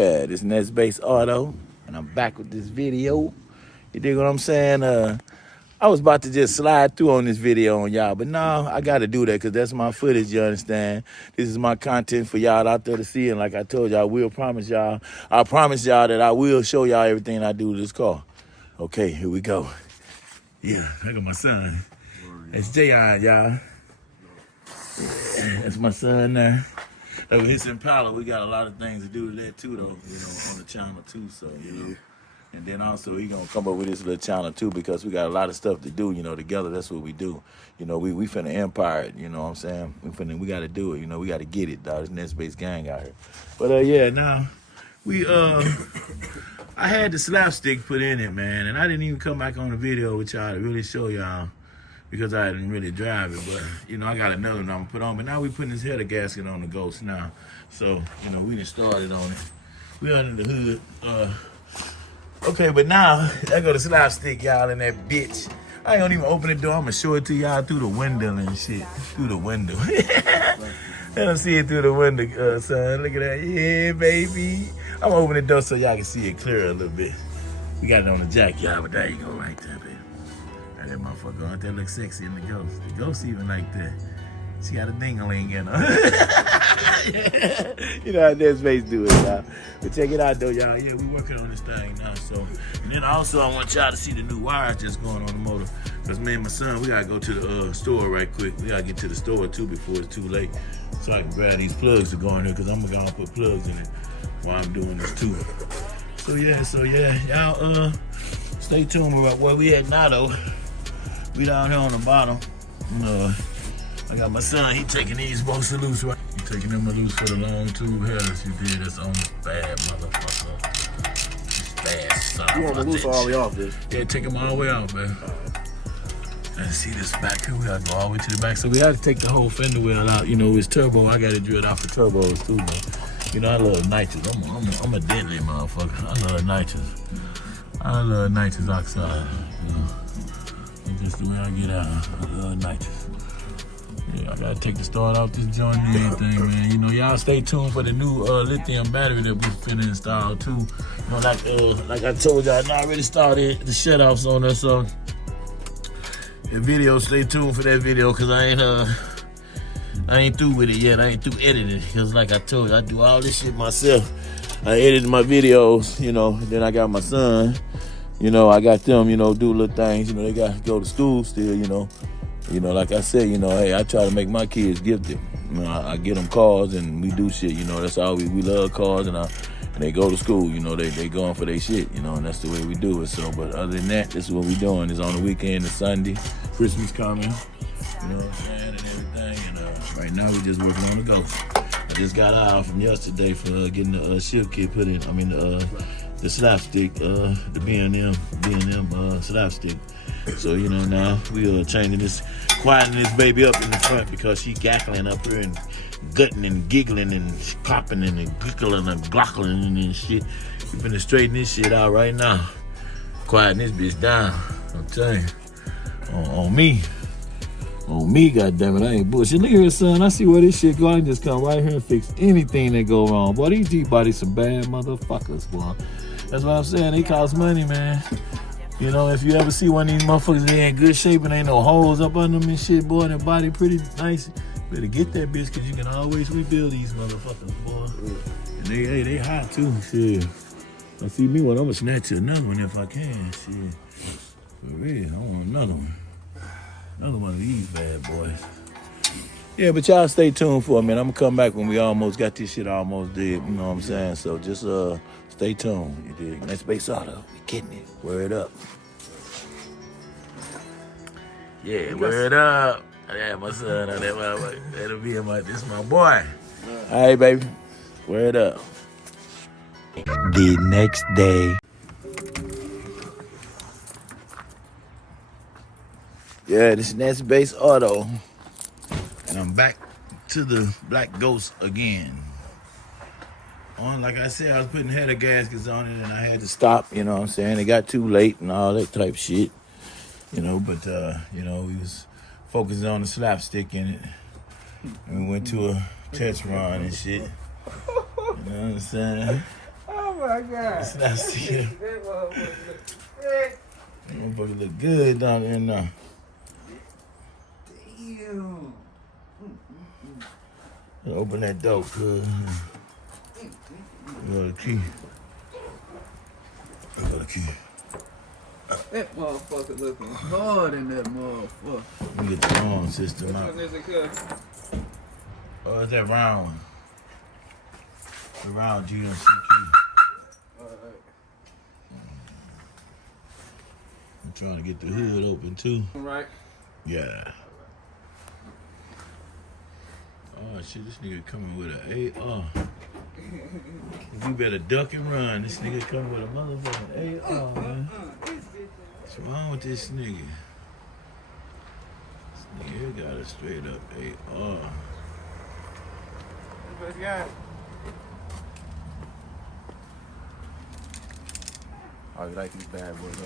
Yeah, this Nessbass Auto, and I'm back with this video. You dig what I'm saying? I was about to just slide through on this video on y'all, but no, I got to do that because that's my footage, you understand? This is my content for y'all out there to see, and like I told y'all, I promise y'all that I will show y'all everything I do to this car. Okay, here we go. Yeah, look at my son. That's Jayon, y'all. Yeah, that's my son there. Like with his Impala, we got a lot of things to do to that too, though, you know, on the channel too, so, you know. And then also he gonna come up with his little channel too because we got a lot of stuff to do, you know, together. That's what we do. You know, we finna empire it, you know what I'm saying? We gotta do it, you know, we gotta get it, dog. This Nessbass gang out here. But yeah, now I had the slapstick put in it, man, and I didn't even come back on the video with y'all to really show y'all because I didn't really drive it, but you know, I got another one I'm gonna put on. But now we putting this header gasket on the Ghost now. So, you know, we done started on it. We under the hood. Okay, but now I go to slapstick, y'all, in that bitch. I ain't gonna even open the door. I'm gonna show it to y'all through the window and shit. Through the window. Let them see it through the window, son. Look at that. Yeah, baby. I'm gonna open the door so y'all can see it clear a little bit. We got it on the jack, y'all, but there you go, right there, baby. Right, that motherfucker, aren't that look sexy in the Ghost? The Ghost even like that. She got a ding-a-ling in her. You know how Nessbass do it, y'all. But check it out, though, y'all. Yeah, we working on this thing now. So, and then also I want y'all to see the new wires just going on the motor. Because me and my son, we got to go to the store right quick. We got to get to the store, too, before it's too late. So I can grab these plugs to go in there because I'm going to put plugs in it while I'm doing this, too. So, yeah, y'all stay tuned about where we at now, though. We down here on the bottom. I got my son, he taking these supposed to loose, right? He taking them loose for the long tube headers. You did, that's on the bad motherfucker. It's bad, son. You want to loose all the way off, dude? Yeah, take them all the way off, man. Let's see this back here. We gotta go all the way to the back. So we have to take the whole fender wheel out. You know, it's turbo. I got to drill it out for turbos too, man. You know, I love nitrous. I'm a deadly motherfucker. I love nitrous. I love nitrous oxide. You know, it's just the way I get out. I love nitrous. Yeah, I gotta take the start off this joint and everything, man. You know, y'all stay tuned for the new lithium battery that we finna install too. You know, like I told y'all, I already started the shut-offs on us, so the video, stay tuned for that video, cause I ain't through with it yet. I ain't through editing, cause like I told you, I do all this shit myself. I edit my videos, you know, then I got my son, you know, I got them, you know, do little things, you know, they gotta go to school still, you know. You know, like I said, you know, hey, I try to make my kids gifted. You know, I get them cars and we do shit, you know, that's all we love cars and they go to school, you know, they going for their shit, you know, and that's the way we do it. So, but other than that, this is what we doing. It's on the weekend, it's Sunday, Christmas coming, you know what I'm saying, and everything. And right now we just working on the Ghost. I just got out from yesterday for getting the shift kit put in, the slapstick, the B&M slapstick. So, you know, now we are changing this, quieting this baby up in the front because she gackling up here and gutting and giggling and popping and giggling and glockling and shit. We finna straighten this shit out right now. Quieting this bitch down, I'm telling you. On me, goddammit, I ain't bullshit. Look here, son, I see where this shit go. I can just come right here and fix anything that go wrong. Boy, these G-bodies some bad motherfuckers, boy. That's what I'm saying, they cost money, man. You know, if you ever see one of these motherfuckers, they in good shape and ain't no holes up under them and shit, boy, their body pretty nice. You better get that bitch, cause you can always rebuild these motherfuckers, boy. And they hot too, shit. I see me one, I'm gonna snatch another one if I can, shit. For real, I want another one. Another one of these bad boys. Yeah, but y'all stay tuned for a minute. I'm gonna come back when we almost got this shit almost dead, you know what I'm saying? So just stay tuned, you dig? Nessbass Auto, we getting it. Word up. Yeah, word up. Yeah, my son, that'll be this my boy. All right, baby. Word up. The next day. Yeah, this is Nessbass Auto. And I'm back to the Black Ghost again. Like I said, I was putting header gaskets on it and I had to stop, you know what I'm saying? It got too late and all that type shit, you know, but, you know, we was focusing on the slapstick in it. And we went to a test run and shit, you know what I'm saying? my God. It's not see That motherfucker. That motherfucker look good down there now. Damn. Open that door, cuz. You got a key. I got a key. That motherfucker looking hard in that motherfucker. Let me get the alarm system Which out. one is it, cuz? Oh, it's that round one. The round GMC key. Alright. I'm trying to get the hood open too. Right. Yeah. Oh shit, this nigga coming with an AR. You better duck and run. This nigga coming with a motherfucking AR, man. What's wrong with this nigga? This nigga got a straight up AR. What you got? Oh, you like these bad boys,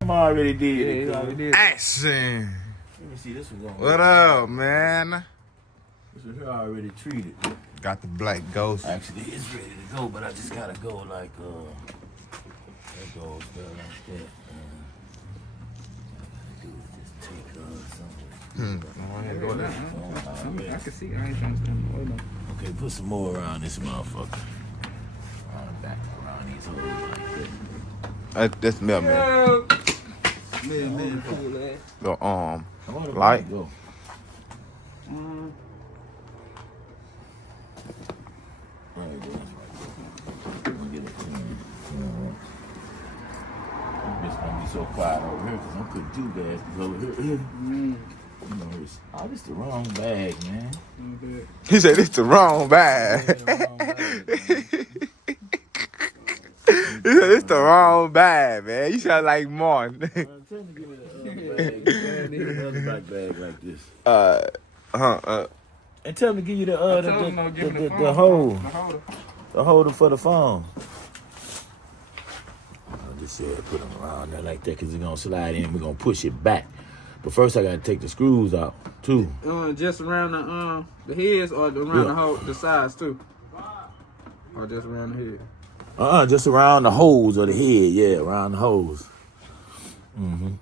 huh? I already did Yeah, it. he already did. Action. Let me see this one going. What up, man? This one here I already treated. Got the black ghost. Actually, it's ready to go, but I just gotta go like that goes there like that. All I gotta do is just take something. Go down. I can see. I ain't trying to stand. Hold on. Okay, put some more around this motherfucker. Around the back, around these holes like that. That's milk, man. Man, cool ass. The I wonder if I light. can go. Right, that's right. I'm gonna get it clean. It's gonna be so quiet over here because I'm putting two gaskets over here. You know, it's the wrong bag, man. He said it's the wrong bag. It's the wrong bag, He said it's the wrong bag, man. You sound like Martin. man. Tell him to give me the other bag. Man, need another black bag like this. And tell him to give you the holder for the phone. I just said put them around there like that because it's gonna slide in. We're gonna push it back. But first I gotta take the screws out too. Just around the heads or around the sides too? Or just around the head? Just around the holes of the head, yeah, around the holes. I'm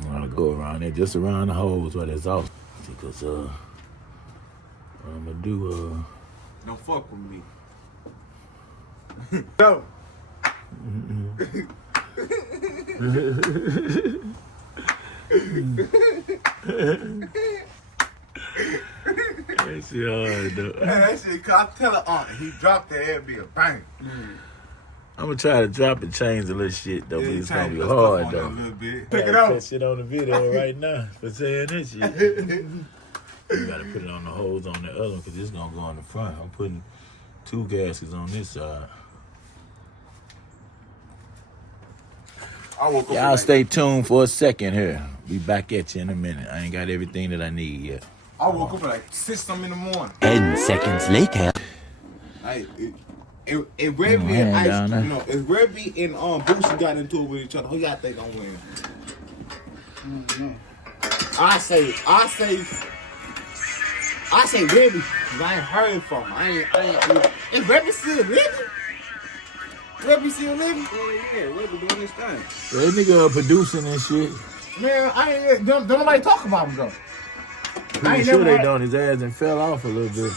gonna go around there, just around the holes where it's off. Because what I'm gonna do Don't fuck with me. No. That's hard though. That shit, cause I tell her, he dropped that, it'd be a bang. I'm gonna try to drop and change a little shit though, but it's gonna be hard though. Pick it up. That shit on the video right now for saying this shit. You gotta put it on the holes on the other one because it's gonna go on the front. I'm putting two gaskets on this side. Y'all stay tuned for a second here. Be back at you in a minute. I ain't got everything that I need yet. I woke up at like 6 in the morning. 10 seconds later. If Rebby hand and down there. Ice, if Rebby and Boosie got into it with each other, who y'all think gonna win? I say Rebby, cause I ain't heard from him. I ain't. Is Rebby still living? Rebby still living? Yeah, Rebby doing this thing. That nigga producing and shit. Man, I ain't. Don't nobody talk about him though. Pretty sure they done. His ass and fell off a little bit.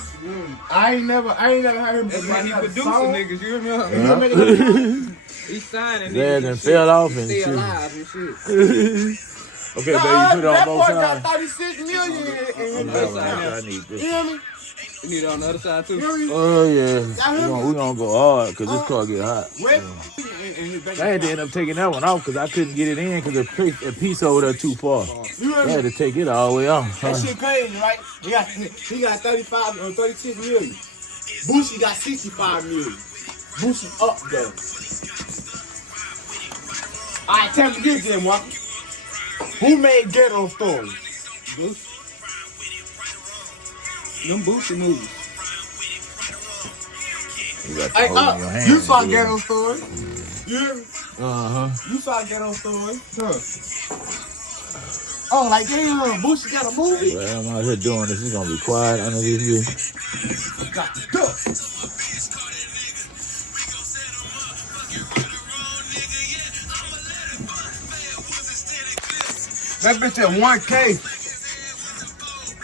I ain't never heard him. That's why he producing niggas, you remember? He signing His ass niggas. and fell off and Stay shit. alive and shit. Okay, baby, you put it on that both boy sides. got 36 million in I need this. You hear me? You need it on the other side too. Oh yeah, we gonna go hard because this car get hot. Rebby I had to end up taking that one off because I couldn't get it in because the piece over there too far. You hear I me? had to take it all the way off. That shit crazy, right? He got 35 or 36 million. Boosie got 65 million. Boosie up though. Alright, tell me this then, Walker. Who made Ghetto Stories? Boosie. Them Boosie movies. You got to Hey, hold in your hand. you saw Ghetto Stories? You hear me? Uh-huh. You saw Ghetto Stories? Huh. Oh, like, damn, Boosie got a movie? Well, I'm out here doing this. It's gonna be quiet under this view. Got to go. That bitch at 1K.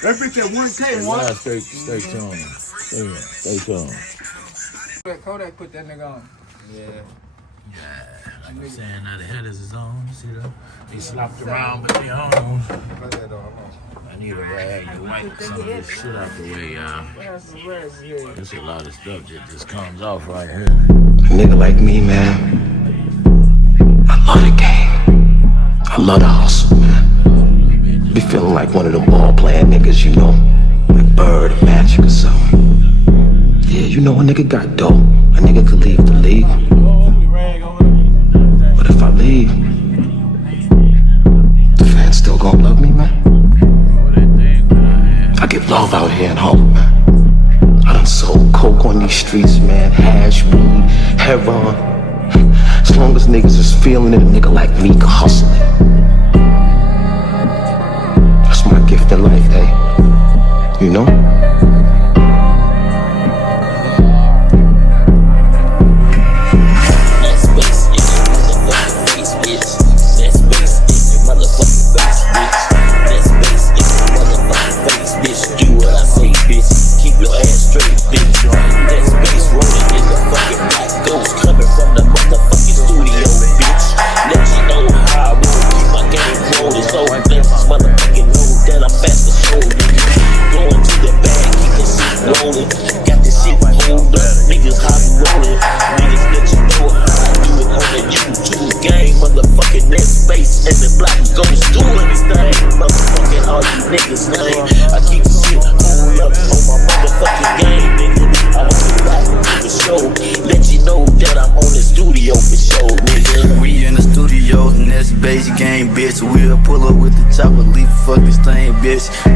That bitch at 1K. Yeah, stay tuned. Stay tuned. Kodak put that nigga on. Yeah, like I'm saying, now the headers is on. See that? He slopped around, but they on. I need a rag to wipe some of this shit out the way, y'all. There's a lot of stuff that just comes off right here. A nigga like me, man, I love the game. I love the hustle, man. Be feeling like one of them ball playing niggas, you know, like Bird or Magic or something. Yeah, you know a nigga got dope. A nigga could leave the league. But if I leave, the fans still gonna love me, man. I get love out here in Harlem, man. I done sold coke on these streets, man. Hash, weed, heroin. As long as niggas is feeling it, a nigga like me can hustle it. That's my gift in life, eh? You know?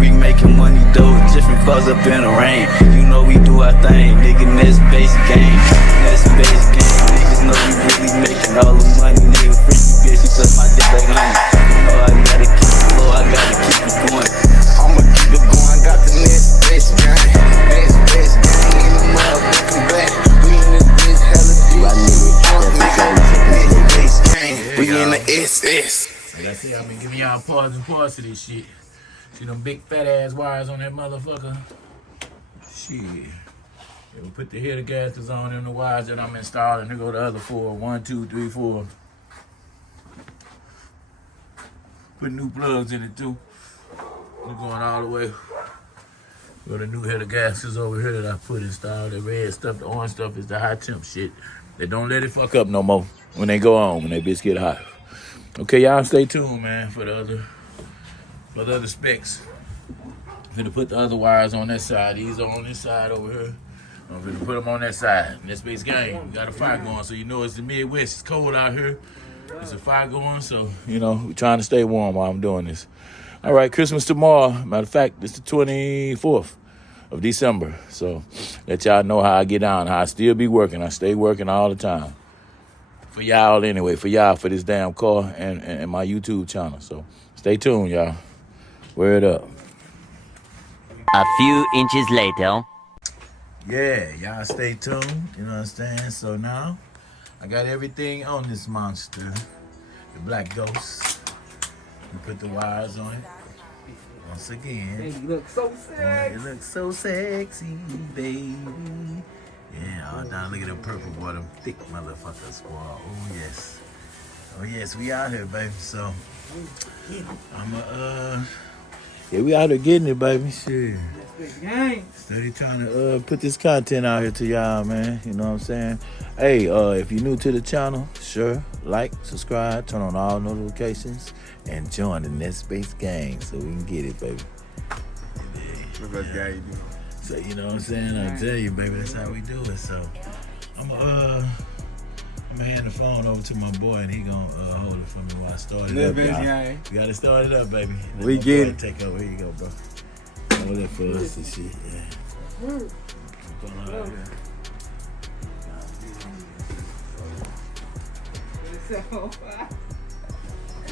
We making money though, different cars up in the rain. You know we do our thing, nigga. Nessbass game, Nessbass game. Niggas know we really making all the money, nigga. Freaky bitch, you suck my dick like honey. You know I gotta keep it low, I gotta keep it going. I'ma keep it going, got the Nessbass game, Nessbass game in the motherfucking back. We in this bitch hella deep, Nessbass game. We in the SS. Like I see, I've been giving y'all parts and parts of this shit. See them big fat ass wires on that motherfucker? Shit. Yeah, we put the header gaskets on them, the wires that I'm installing. They go the other 4. 1, 2, 3, 4. Put new plugs in it too. We're going all the way. Got the new header gaskets over here that I put installed. The red stuff, the orange stuff is the high temp shit. They don't let it fuck up no more when they go on, when they bitch get hot. Okay, y'all stay tuned, man, for the other specs. I'm gonna put the other wires on that side. These are on this side over here. I'm gonna put them on that side. Nessbass game. We got a fire going, so you know it's the Midwest. It's cold out here. There's a fire going, so you know we're trying to stay warm while I'm doing this. All right, Christmas tomorrow. Matter of fact, it's the 24th of December. So let y'all know how I get down. How I still be working. I stay working all the time. For y'all anyway. For y'all, for this damn car and my YouTube channel. So stay tuned, y'all. Word up. A few inches later. Yeah, y'all stay tuned. You know what I'm saying? So now, I got everything on this monster. The Black Ghost. We put the wires on it. Once again. Hey, you look so sexy. You look so sexy, baby. Yeah, oh, now look at them purple boy, them thick motherfuckers, squad. Oh, yes. Oh, yes, we out here, baby. So, yeah, we out here getting it, baby. Shit. Steady trying to put this content out here to y'all, man. You know what I'm saying? Hey, if you're new to the channel, sure, like, subscribe, turn on all notifications, and join the Nessbass gang so we can get it, baby. Yeah. So, you know what I'm saying? I'll tell you, baby, that's how we do it. So, I'm gonna hand the phone over to my boy, and he gonna hold it for me while I start it up, y'all. We gotta start it up, baby. We get it. Take over. Here you go, bro. Hold that for us and shit, yeah.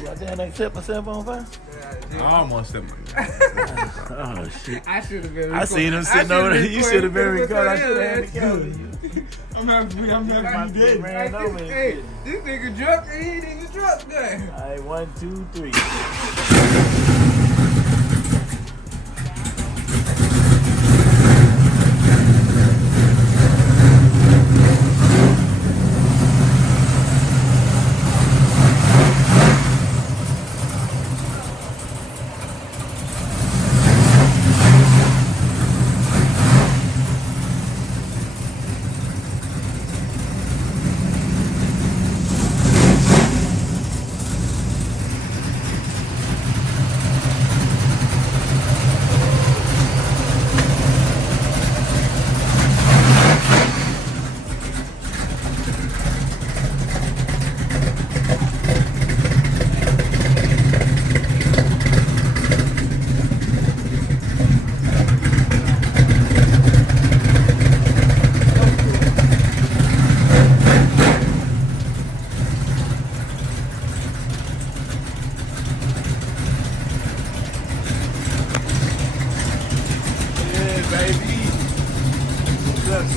I damn near set myself on fire. I almost set my. Oh shit. I should have been. I seen him sitting over there. You should have been recording. I should have had the camera. I'm happy you did. Ran over and Hey, shit. this nigga drunk and he ain't even drunk then. All right, 1, 2, 3.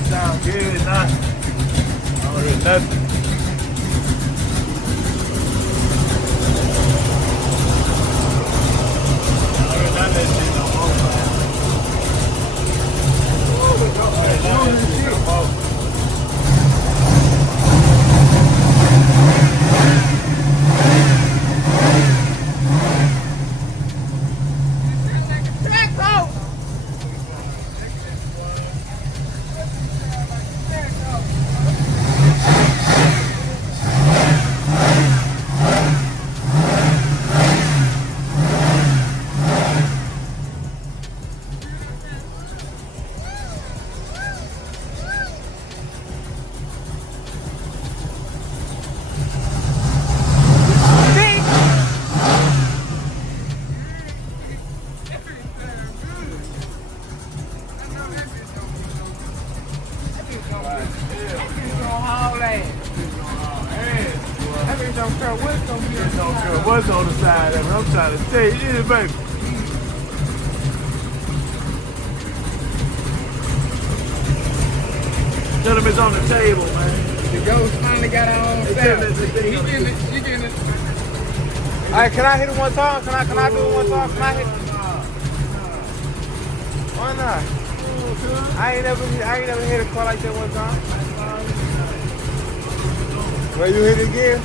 Sound good, nah. I don't hear nothing. I don't hear none of that shit no more, man. I don't hear none of that shit no more. What's on the side of it? I'm trying to tell you, yeah, baby. Gentlemen's on the table, man. The ghost finally got our own sound. He getting it. Alright, can I hit it one time? Can I do it one time? Can I hit it? Why not? I ain't never hit a car like that one time. Well, you hit it again?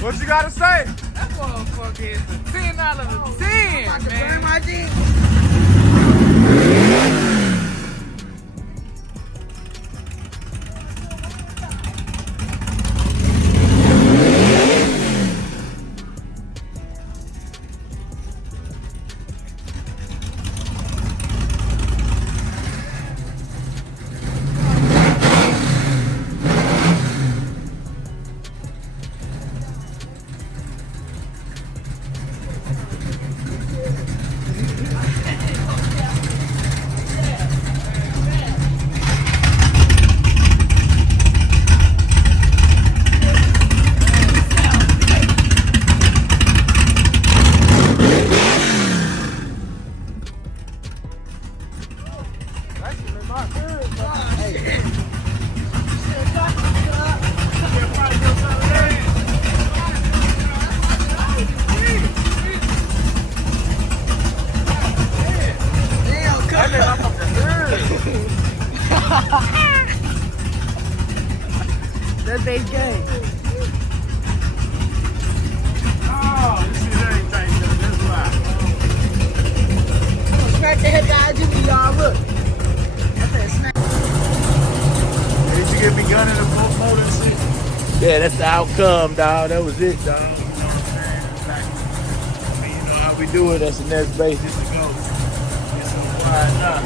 What you gotta say? That motherfucker is a 10 out of a 10, man. My dick. That's base game. Oh, this is everything. That's why. Scratch the head guy, Jimmy, y'all. Look. That's a snap. Did you get me gunning the boat motor and shit? Yeah, that's the outcome, dog. That was it, dog. You know what I'm saying? Like, I mean, you know how we do it. That's the next base. Just to go. Get some quiet now.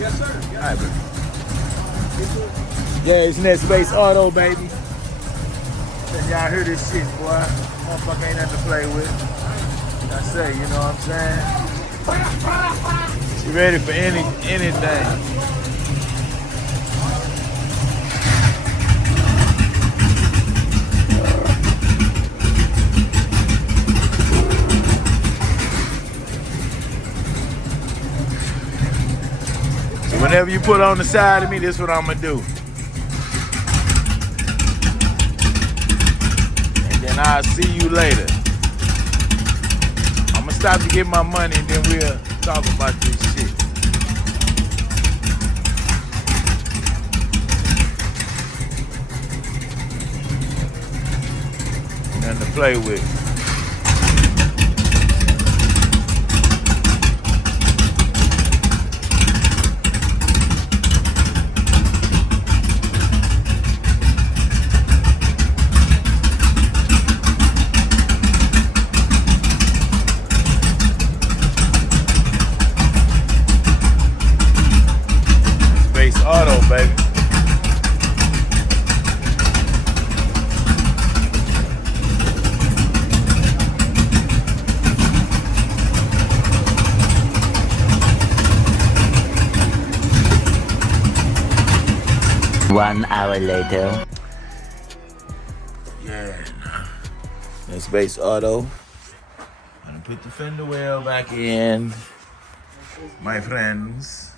Yes, sir. All right, baby. Yeah, it's Nessbass Auto, baby. Let y'all hear this shit, boy. Motherfucker ain't nothing to play with. I say, you know what I'm saying? She ready for anything. Whenever you put on the side of me, this is what I'm gonna do. And then I'll see you later. I'm gonna stop to get my money and then we'll talk about this shit. Nothing to play with. Auto, baby. One hour later. Yeah, Nessbass Auto. I'm gonna put the fender well back in, my friends.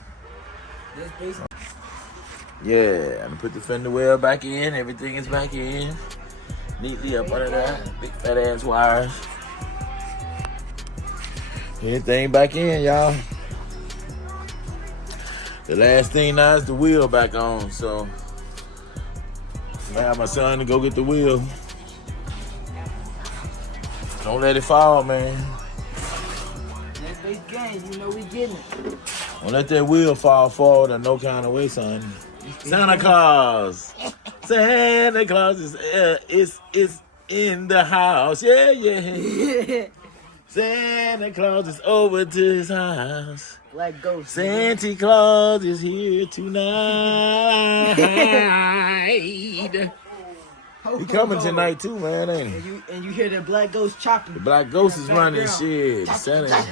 Yeah, I'm gonna put the fender well back in. Everything is back in. Neatly up under that. Big fat ass wires. Everything back in, y'all. The last thing now is the wheel back on, so I have my son to go get the wheel. Don't let it fall, man. That big game, you know we getting it. Don't let that wheel fall forward in no kind of way, son. Santa Claus. Santa Claus is in the house. Yeah, yeah. Santa Claus is over to his house. Black Ghost. Santa Claus is here tonight. He coming tonight too, man, ain't he? And you hear that Black Ghost chopping. The Black Ghost is running shit. Santa.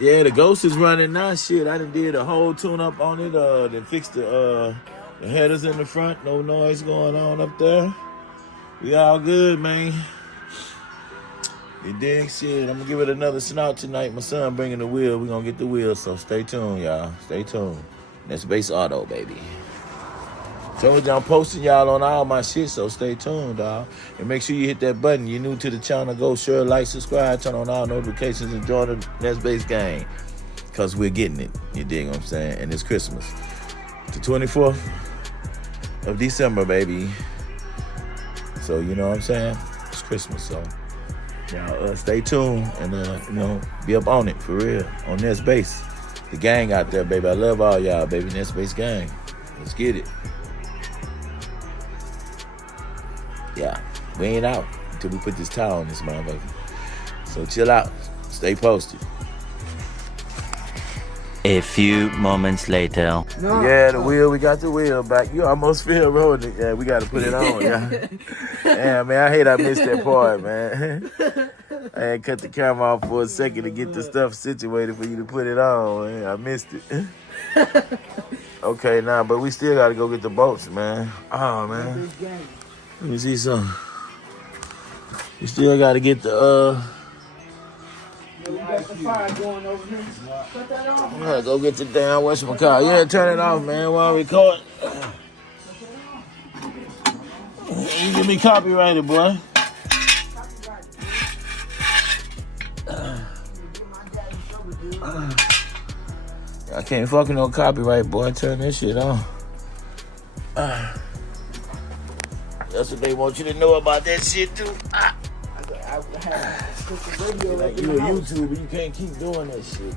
Yeah, the Ghost is running now. Shit, I done did a whole tune up on it. Then fixed the headers in the front. No noise going on up there. We all good, man. You dig? Shit, I'm gonna give it another snout tonight. My son bringing the wheel. We gonna get the wheel, so stay tuned, y'all. Stay tuned. Nessbass Auto, baby. Told you I'm posting y'all on all my shit, so stay tuned, dawg. And make sure you hit that button. You're new to the channel, go share, like, subscribe, turn on all notifications, and join the Nessbass gang. Because we're getting it. You dig what I'm saying? And it's Christmas. The 24th of December, baby. So, you know what I'm saying? It's Christmas, so y'all stay tuned and, you know, be up on it, for real. On Nessbass. The gang out there, baby. I love all y'all, baby. Nessbass gang. Let's get it. Yeah, we ain't out until we put this towel on this motherfucker. So chill out. Stay posted. A few moments later. Yeah, the wheel. We got the wheel back. You almost feel rolling. Yeah, we got to put it on. Yeah. Damn, man, I hate I missed that part, man. I had cut the camera off for a second to get the stuff situated for you to put it on. Man. I missed it. Okay, nah, but we still got to go get the bolts, man. Oh, man. Let me see something. You still got to get the, We got the fire going over here. Cut that off. I'm gonna go get the damn whatchamacallit. Yeah, turn it off, man, while I record. You get me copyrighted, boy. I can't fucking no copyright, boy. Turn this shit on. That's what they want you to know about that shit, too. Like you a YouTuber, you can't keep doing that shit.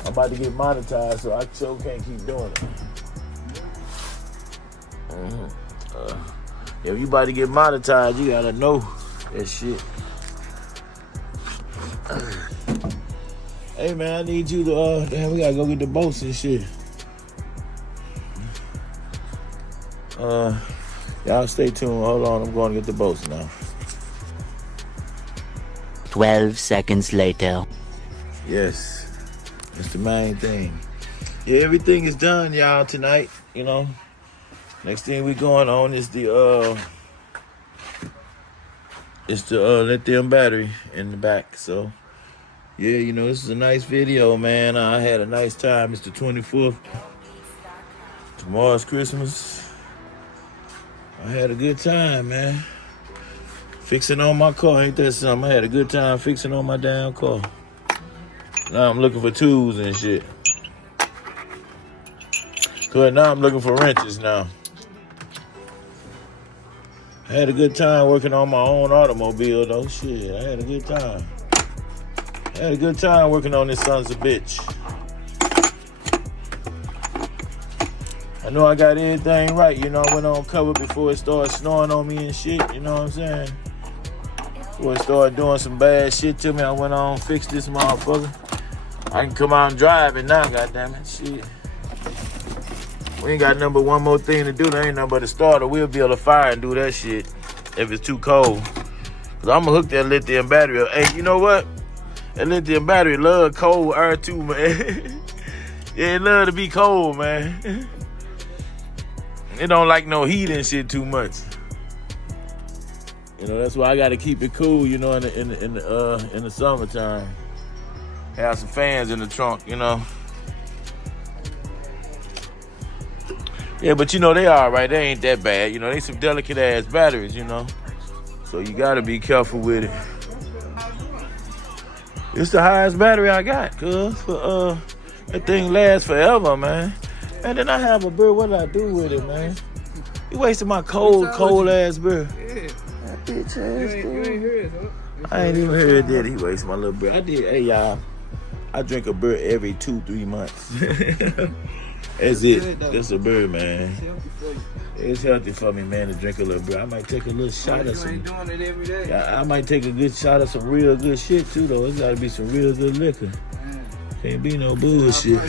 I'm about to get monetized, so I sure can't keep doing it. If you about to get monetized, you gotta know that shit. Hey man, I need you to damn, we gotta go get the bolts and shit. Y'all stay tuned. Hold on, I'm going to get the bolts now. 12 seconds later. Yes, that's the main thing. Yeah, everything is done, y'all, tonight, you know. Next thing we going on is the lithium battery in the back. So, yeah, you know, this is a nice video, man. I had a nice time. It's the 24th. Tomorrow's Christmas. I had a good time, man. Fixing on my car, ain't that something? I had a good time fixing on my damn car. Now I'm looking for tools and shit. Good, now I'm looking for wrenches now. I had a good time working on my own automobile, though. Shit, I had a good time. I had a good time working on this son's a bitch. I know I got everything right, you know. I went on cover before it started snowing on me and shit, you know what I'm saying? Before it started doing some bad shit to me, I went on, fixed this motherfucker. I can come out and drive it now, goddammit, shit. We ain't got number one more thing to do. There ain't nothing but to start a wheel, build a fire and do that shit if it's too cold. Cause I'm gonna hook that lithium battery up. Hey, you know what? That lithium battery love cold air too, man. Yeah, it love to be cold, man. It don't like no heat and shit too much. You know, that's why I gotta keep it cool, you know, in the summertime. Have some fans in the trunk, you know. Yeah, but you know, they all right. They ain't that bad. You know, they some delicate ass batteries, you know. So you gotta be careful with it. It's the highest battery I got, cuz, for That thing lasts forever, man. And then I have a bird. What do I do with it, man? You wasted my cold ass bird. Yeah. That bitch You ass ain't dude. hear it, huh? I ain't even heard that. He wasted my little bird. I did. Hey, y'all. I drink a bird every 2-3 months. That's it. That's a bird, man. It's healthy for me, man, to drink a little bird. I might take a little shot of some. You ain't doing it every day. I might take a good shot of some real good shit too, though. It's gotta be some real good liquor. Can't be no bullshit.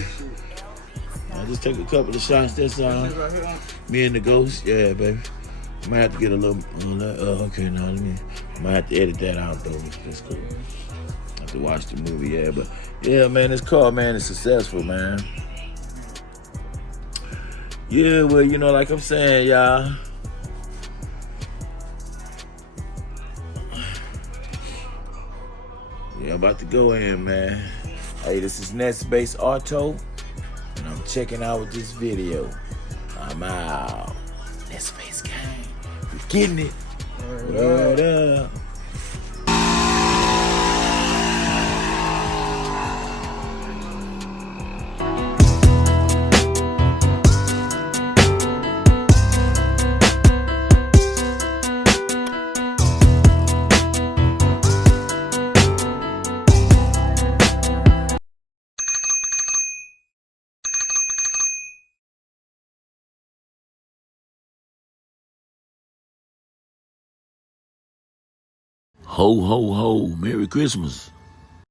I just take a couple of shots. That's all. Me and the ghost, yeah, baby. Might have to get a little. Okay, now let me. Might have to edit that out though. That's cool. I have to watch the movie, yeah, but yeah, man, this car, man, is successful, man. Yeah, well, you know, like I'm saying, y'all. Yeah, I'm about to go in, man. Hey, this is Nessbass Auto, and I'm checking out with this video. I'm out. Nessbass gang. We getting it. Word up. Ho, ho, ho. Merry Christmas.